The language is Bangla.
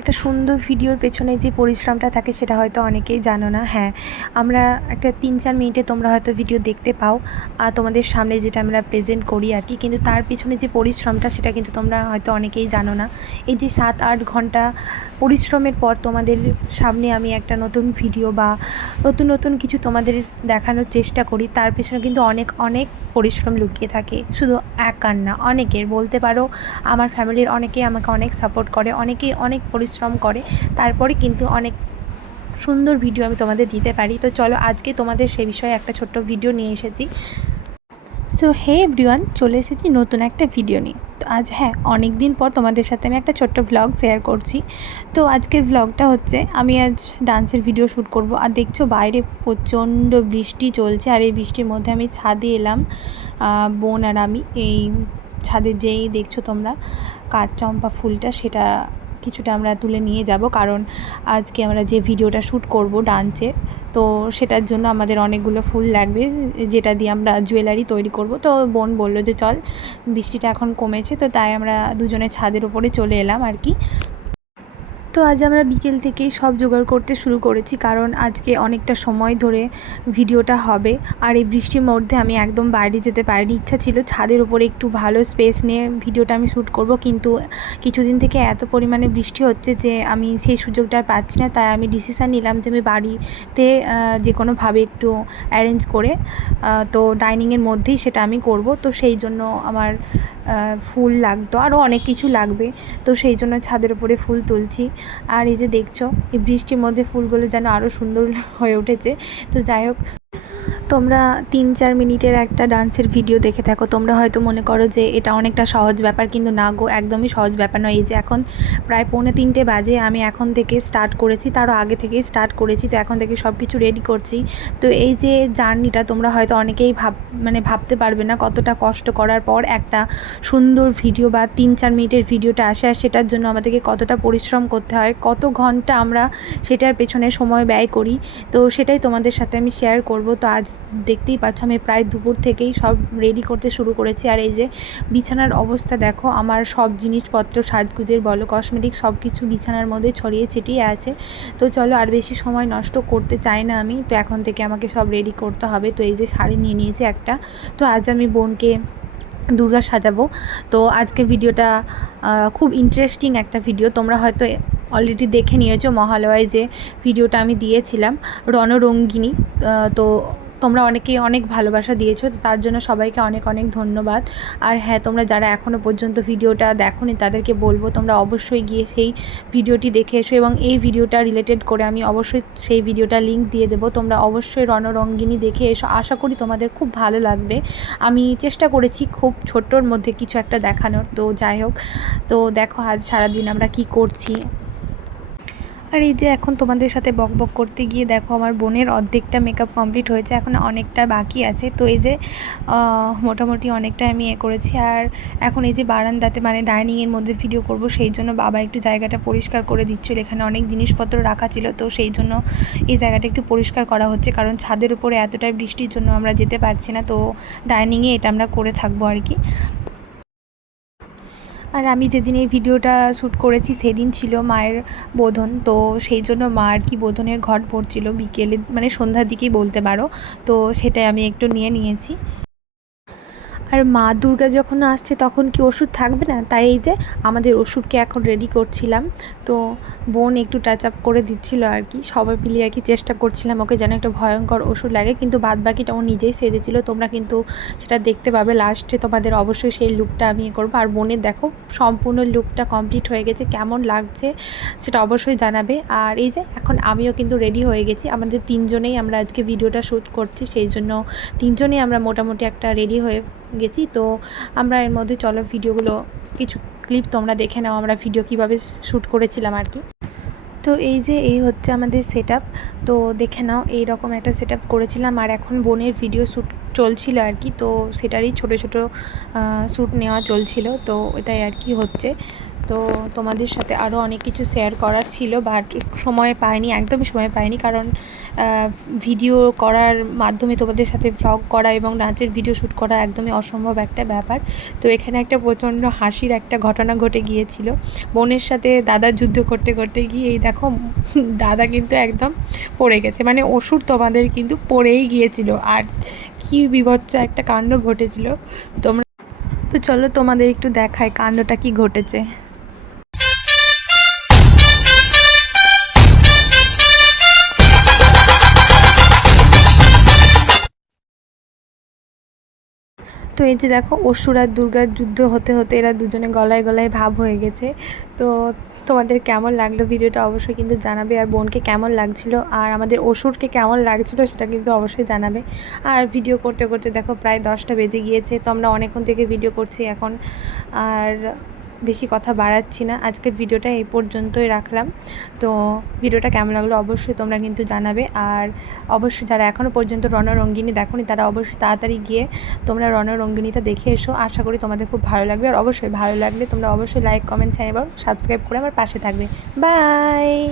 একটা সুন্দর ভিডিওর পেছনে যে পরিশ্রমটা থাকে সেটা হয়তো অনেকেই জানো না। হ্যাঁ আমরা একটা তিন চার মিনিটে তোমরা হয়তো ভিডিও দেখতে পাও, আর তোমাদের সামনে যেটা আমরা প্রেজেন্ট করি আর কি। কিন্তু তার পিছনে যে পরিশ্রমটা, সেটা কিন্তু তোমরা হয়তো অনেকেই জানো না। এই যে সাত আট ঘণ্টা পরিশ্রমের পর তোমাদের সামনে আমি একটা নতুন ভিডিও বা নতুন নতুন কিছু তোমাদের দেখানোর চেষ্টা করি, তার পেছনে কিন্তু অনেক অনেক পরিশ্রম লুকিয়ে থাকে। শুধু একার না, অনেকের। বলতে পারো, আমার ফ্যামিলির অনেকেই আমাকে অনেক সাপোর্ট করে, অনেকেই অনেক পরিশ্রম করে, তারপরে কিন্তু অনেক সুন্দর ভিডিও আমি তোমাদের দিতে পারি। তো চলো আজকে তোমাদের সে বিষয়ে একটা ছোট্ট ভিডিও নিয়ে এসেছি। সো হে এভরিওয়ান চলে এসেছি নতুন একটা ভিডিও নিয়ে। তো আজ হ্যাঁ অনেক দিন পর তোমাদের সাথে আমি একটা ছোট্ট ভ্লগ শেয়ার করছি। তো আজকের ভ্লগটা হচ্ছে, আমি আজ ডান্সের ভিডিও শ্যুট করব। আর দেখছ বাইরে প্রচণ্ড বৃষ্টি চলছে, আর এই বৃষ্টির মধ্যে আমি ছাদে এলাম বোন আর আমি। এই ছাদে যেই দেখছ তোমরা, কাঠচম্পা ফুলটা, সেটা কিছুটা আমরা তুলে নিয়ে যাব। কারণ আজকে আমরা যে ভিডিওটা শ্যুট করব ডান্সের তো সেটার জন্য আমাদের অনেকগুলো ফুল লাগবে, যেটা দিয়ে আমরা জুয়েলারি তৈরি করব। তো বোন বলল যে, চল, বৃষ্টিটা এখন কমেছে। তো তাই আমরা দুজনে ছাদের ওপরে চলে এলাম আর কি। তো আজ আমরা বিকেল থেকেই সব জোগাড় করতে শুরু করেছি, কারণ আজকে অনেকটা সময় ধরে ভিডিওটা হবে। আর এই বৃষ্টির মধ্যে আমি একদম বাইরে যেতে পারিনি। ইচ্ছা ছিল ছাদের উপরে একটু ভালো স্পেস নিয়ে ভিডিওটা আমি শ্যুট করব, কিন্তু কিছুদিন থেকে এত পরিমাণে বৃষ্টি হচ্ছে যে আমি সেই সুযোগটা আর পাচ্ছি না। তাই আমি ডিসিশান নিলাম যে আমি বাড়িতে যে কোনোভাবে একটু অ্যারেঞ্জ করে তো ডাইনিংয়ের মধ্যেই সেটা আমি করব। তো সেই জন্য আমার ফুল লাগতো আরও অনেক কিছু লাগবে। তো সেই জন্য ছাদের উপরে ফুল তুলছি। আর এই যে দেখছ, এই বৃষ্টির মধ্যে ফুলগুলো যেন আরও সুন্দর হয়ে উঠেছে। তো যাই হোক তোমরা তিন, চার মিনিটের একটা ডান্সের ভিডিও দেখে থাকো। তোমরা হয়তো মনে করো যে এটা অনেকটা সহজ ব্যাপার, কিন্তু না গো, একদমই সহজ ব্যাপার নয়। এই যে এখন প্রায় পৌনে তিনটে বাজে, আমি এখন থেকে স্টার্ট করেছি, তারও আগে থেকেই স্টার্ট করেছি, তো এখন থেকে সব কিছু রেডি করছি। তো এই যে জার্নিটা তোমরা হয়তো অনেকেই ভাব মানে ভাবতে পারবে না কতটা কষ্ট করার পর একটা সুন্দর ভিডিও বা তিন, চার মিনিটের ভিডিওটা আসে, আর সেটার জন্য আমাদেরকে কতটা পরিশ্রম করতে হয়, কত ঘণ্টা আমরা সেটার পেছনে সময় ব্যয় করি। তো সেটাই তোমাদের সাথে আমি শেয়ার করব। তো আজ দেখতেই পাচ্ছ, আমি প্রায় দুপুর থেকেই সব রেডি করতে শুরু করেছি। আর এই যে বিছানার অবস্থা দেখো, আমার সব জিনিসপত্র সাজগুজের বলো কসমেটিক সব কিছু বিছানার মধ্যে ছড়িয়ে ছিটিয়ে আছে। তো চলো, আর বেশি সময় নষ্ট করতে চাই না আমি। তো এখন থেকে আমাকে সব রেডি করতে হবে। তো এই যে শাড়ি নিয়ে নিয়েছি একটা। তো আজ আমি বোনকে দুর্গা সাজাবো। তো আজকে ভিডিওটা খুব ইন্টারেস্টিং একটা ভিডিও তোমরা হয়তো অলরেডি দেখে নিয়েছো মহালয়ায় যে ভিডিওটা আমি দিয়েছিলাম, রণরঙ্গিনী। তো তোমরা অনেকেই অনেক ভালোবাসা দিয়েছ, তো তার জন্য সবাইকে অনেক অনেক ধন্যবাদ। আর হ্যাঁ তোমরা যারা এখনও পর্যন্ত ভিডিওটা দেখোনি, তাদেরকে বলব তোমরা অবশ্যই গিয়ে সেই ভিডিওটি দেখে এসো এবং এই ভিডিওটা রিলেটেড করে আমি অবশ্যই সেই ভিডিওটা লিংক দিয়ে দেবো। তোমরা অবশ্যই রণরঙ্গিনী দেখে এসো। আশা করি তোমাদের খুব ভালো লাগবে। আমি চেষ্টা করেছি খুব ছোট্টর মধ্যে কিছু একটা দেখানোর, তো যাই হোক। তো দেখো আজ সারাদিন আমরা কি করছি। আর এই যে এখন তোমাদের সাথে বক বক করতে গিয়ে দেখো আমার বোনের অর্ধেকটা মেকআপ কমপ্লিট হয়েছে, এখন অনেকটা বাকি আছে। তো এই যে মোটামুটি অনেকটা আমি এ করেছি। আর এখন এই যে বারান্দাতে মানে ডাইনিংয়ের মধ্যে ভিডিও করব, সেই জন্য বাবা একটু জায়গাটা পরিষ্কার করে দিচ্ছিল। এখানে অনেক জিনিসপত্র রাখা ছিল, তো সেই জন্য এই জায়গাটা একটু পরিষ্কার করা হচ্ছে। কারণ ছাদের উপরে এতটাই বৃষ্টির জন্য আমরা যেতে পারছি না, তো ডাইনিংয়ে এটা আমরা করে থাকব আর কি। আর আমি যেদিন এই ভিডিওটা শ্যুট করেছি সেদিন ছিল মায়ের বোধন। তো সেই জন্য মা আর কি বোধনের ঘট পড়ছিল বিকেলে মানে সন্ধ্যার দিকেই বলতে পারো। তো সেটাই আমি একটু নিয়ে নিয়েছি। আর মা দুর্গা যখন আসছে তখন কি ওষুধ থাকবে না? তাই এই যে আমাদের ওষুধকে এখন রেডি করছিলাম। তো বোন একটু টাচ আপ করে দিচ্ছিল আর কি। সবাই মিলিয়ে আর কি চেষ্টা করছিলাম ওকে যেন একটা ভয়ঙ্কর ওষুধ লাগে। কিন্তু বাদ বাকিটা ও নিজেই সেজেছিল তোমরা কিন্তু সেটা দেখতে পাবে লাস্টে তোমাদের অবশ্যই সেই লুকটা আমি ইয়ে করব। আর বোনের দেখো, সম্পূর্ণ লুকটা কমপ্লিট হয়ে গেছে। কেমন লাগছে সেটা অবশ্যই জানাবে। আর এই যে এখন আমিও কিন্তু রেডি হয়ে গেছি। আমাদের তিনজনেই আমরা আজকে ভিডিওটা শ্যুট করছি। সেই জন্য তিনজনেই আমরা মোটামুটি একটা রেডি হয়ে গেছি। তো আমরা এর মধ্যে চলো ভিডিওগুলো, কিছু ক্লিপ তোমরা দেখে নাও, আমরা ভিডিও কীভাবে শ্যুট করেছিলাম আর কি। তো এই যে, এই হচ্ছে আমাদের সেট তো দেখে নাও এই রকম একটা সেট করেছিলাম। আর এখন বোনের ভিডিও শ্যুট চলছিল আর কি। তো সেটারই ছোট ছোট শ্যুট নেওয়া চলছিল। তো এটাই আর কি হচ্ছে। তো তোমাদের সাথে আরও অনেক কিছু শেয়ার করার ছিল বাট সময় পাইনি, একদমই সময় পাইনি কারণ ভিডিও করার মাধ্যমে তোমাদের সাথে ভ্লগ করা এবং নাচের ভিডিও শ্যুট করা একদমই অসম্ভব একটা ব্যাপার। তো এখানে একটা প্রচণ্ড হাসির একটা ঘটনা ঘটে গিয়েছিল। বোনের সাথে দাদা যুদ্ধ করতে করতে গিয়ে এই দেখো, দাদা কিন্তু একদম পড়ে গেছে। মানে ওষুধ তোমাদের কিন্তু পড়েই গিয়েছিল। আর কী বিভৎস একটা কাণ্ড ঘটেছিল। তোমরা তো চলো তোমাদের একটু দেখায় কাণ্ডটা কি ঘটেছে। তো এই যে দেখো অসুর আর দুর্গার যুদ্ধ হতে হতে এরা দুজনে গলায় গলায় ভাব হয়ে গেছে। তো তোমাদের কেমন লাগল ভিডিওটা অবশ্যই কিন্তু জানাবে আর বোনকে কেমন লাগছিল আর আমাদের অসুরকে কেমন লাগছিল সেটা কিন্তু অবশ্যই জানাবে। আর ভিডিও করতে করতে দেখো প্রায় দশটা বেজে গিয়েছে, তো আমরা অনেকক্ষণ থেকে ভিডিও করছি এখন। আর বেশি কথা বাড়াচ্ছি না। আজকের ভিডিওটা এই পর্যন্তই রাখলাম। তো ভিডিওটা কেমন লাগল অবশ্যই তোমরা কিন্তু জানাবে। আর অবশ্যই যারা এখনও পর্যন্ত রণরঙ্গিনী দেখোনি, তারা অবশ্যই তাড়াতাড়ি গিয়ে তোমরা রণরঙ্গিনীটা দেখে এসো। আশা করি তোমাদের খুব ভালো লাগবে। আর অবশ্যই ভালো লাগলে তোমরা অবশ্যই লাইক কমেন্ট চ্যানেল সাবস্ক্রাইব করে আমার পাশে থাকবে। বাই